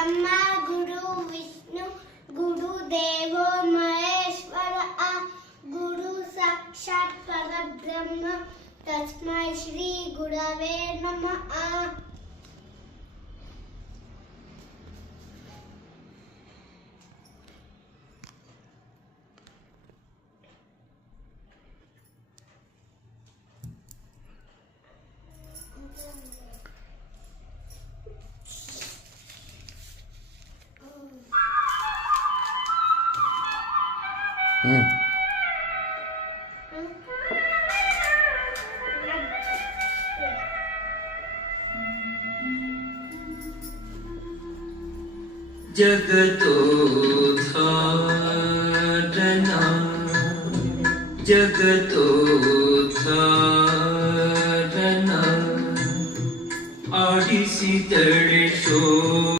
ಬ್ರಹ್ಮ ಗುರು ವಿಷ್ಣು ಗುರು ದೇವೋ ಮಹೇಶ್ವರ ಗುರು ಸಾಕ್ಷಾತ್ ಪರಬ್ರಹ್ಮ ತಸ್ಮೈ ಶ್ರೀ ಗುರವೇ ನಮಃ. जगतोद्धारना जगतोद्धारना आडिसिदळे शो